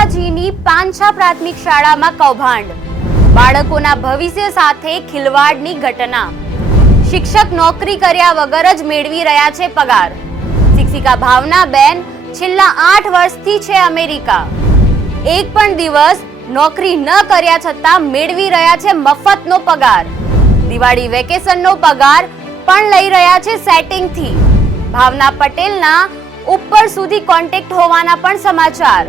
અંબાજીની પાંછા પ્રાથમિક શાળામાં કૌભાંડ, બાળકોના ભવિષ્ય સાથે ખિલવાડની ઘટના. શિક્ષક નોકરી કર્યા વગર જ મેળવી રહ્યા છે પગાર. શિક્ષિકા ભાવનાબેન છેલ્લા 8 વર્ષથી છે અમેરિકા. એક પણ દિવસ નોકરી ન કર્યા છતાં મેળવી રહ્યા છે મફતનો પગાર. દિવાળી વેકેશનનો પગાર પણ લઈ રહ્યા છે સેટિંગથી. ભાવના પટેલના ઉપર સુધી કોન્ટેક્ટ હોવાના પણ સમાચાર.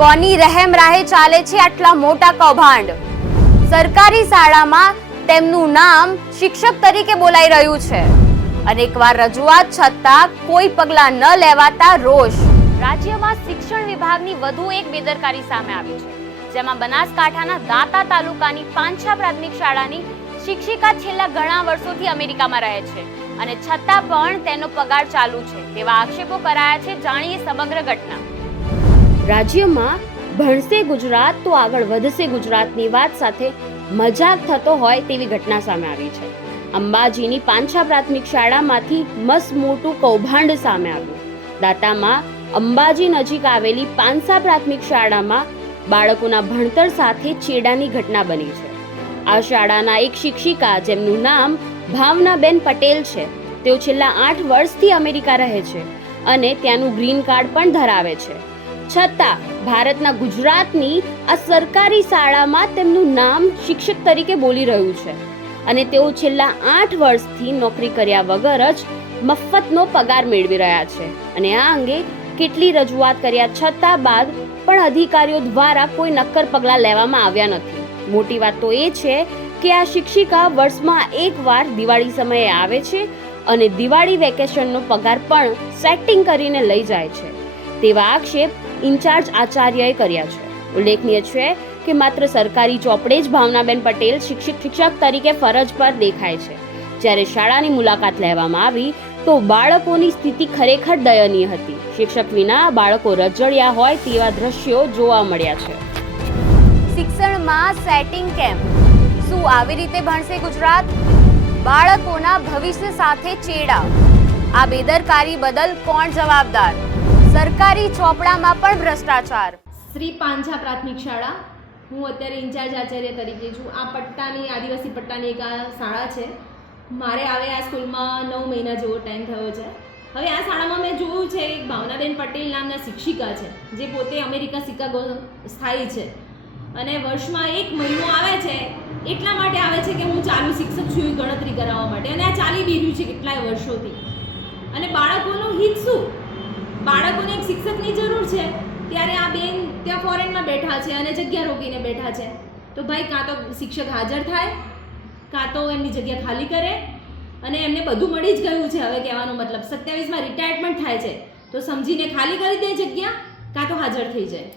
કોની રહેમ રાહે ચાલે છે આટલા મોટા કૌભાંડ? સરકારી શાળામાં તેમનું નામ શિક્ષક તરીકે બોલાઈ રહ્યું છે. અનેકવાર રજૂઆત છતાં કોઈ પગલાં ન લેવાતા રોષ. રાજ્યમાં શિક્ષણ વિભાગની વધુ એક બેદરકારી સામે આવી છે, જેમાં બનાસકાંઠાના દાંતા તાલુકાની પાંછા પ્રાથમિક શાળાની શિક્ષિકા છેલ્લા ઘણા વર્ષોથી અમેરિકામાં રહે છે અને છતાં પણ તેનો પગાર ચાલુ છે તેવા આક્ષેપો કરાયા છે. જાણીએ સમગ્ર ઘટના. રાજ્યમાં ભણશે ગુજરાત તો આગળ વધશે ગુજરાતની વાત સાથે મજાક થતો હોય તેવી ઘટના સામે આવી છે. અંબાજીની પાંછા પ્રાથમિક શાળામાંથી મસ્ત મોટું કૌભાંડ સામે આવ્યું. દાંતામાં અંબાજી નજીક આવેલી પાંછા પ્રાથમિક શાળામાં બાળકોના ભણતર સાથે ચેડાની ઘટના બની છે. આ શાળાના એક શિક્ષિકા જેમનું નામ ભાવનાબેન પટેલ છે, તેઓ છેલ્લા 8 વર્ષથી અમેરિકા રહે છે અને ત્યાંનું ગ્રીન કાર્ડ પણ ધરાવે છે. છતાં ભારતના ગુજરાતની આ સરકારી શાળામાં તેમનું નામ શિક્ષક તરીકે બોલી રહ્યું છે અને તેઓ છેલ્લા 8 વર્ષથી નોકરી કર્યા વગર જ મફતનો પગાર મેળવી રહ્યા છે. અને આ અંગે કેટલી રજૂઆત કર્યા છતાં બાદ પણ અધિકારીઓ દ્વારા કોઈ નક્કર પગલાં લેવામાં આવ્યા નથી. મોટી વાત તો એ છે કે આ શિક્ષિકા વર્ષમાં એકવાર દિવાળી સમયે આવે છે અને દિવાળી વેકેશનનો પગાર પણ સેટિંગ કરીને લઈ જાય છે તેવા આક્ષેપ ઇન્ચાર્જ આચાર્યએ કર્યા છે. ઉલ્લેખનીય છે કે માત્ર સરકારી ચોપડે જ ભાવનાબેન પટેલ શિક્ષક તરીકે ફરજ પર દેખાય છે. જ્યારે શાળાની મુલાકાત લેવામાં આવી તો બાળકોની સ્થિતિ ખરેખર દયનીય હતી. શિક્ષક વિના બાળકો રજળ્યા હોય તેવા દ્રશ્યો જોવા મળ્યા છે. શિક્ષણમાં સેટિંગ કેમ? શું આવી રીતે ભણશે ગુજરાત? બાળકોના ભવિષ્ય સાથે ચેડા. આ બેદરકારી બદલ કોણ જવાબદાર? સરકારી ચોપડામાં પણ ભ્રષ્ટાચાર. શ્રી પાંછા પ્રાથમિક શાળા, હું અત્યારે ઇન્ચાર્જ આચાર્ય તરીકે છું. આ પટ્ટાની આદિવાસી પટ્ટાની એક આ શાળા છે. મારે આવે આ સ્કૂલમાં 9 મહિના જેવો ટાઈમ થયો છે. હવે આ શાળામાં મેં જોયું છે એક ભાવનાબેન પટેલ નામના શિક્ષિકા છે, જે પોતે અમેરિકા શિકાગો સ્થાયી છે અને વર્ષમાં 1 મહિનો આવે છે. એટલા માટે આવે છે કે હું ચાલુ શિક્ષક છું એ ગણતરી કરાવવા માટે, અને આ ચાલી બી રહ્યું છે કેટલાય વર્ષોથી. અને બાળકોનું હિત શું? બાળકોને એક શિક્ષકની જરૂર છે, ત્યારે આ બેન ત્યાં ફોરેનમાં બેઠા છે અને જગ્યા રોકીને બેઠા છે. તો ભાઈ, કાં તો શિક્ષક હાજર થાય, કાં તો એમની જગ્યા ખાલી કરે. અને એમને બધું મળી જ ગયું છે. હવે કહેવાનો મતલબ 27માં રિટાયરમેન્ટ થાય છે, તો સમજીને ખાલી કરી દે જગ્યા, કાં તો હાજર થઈ જાય.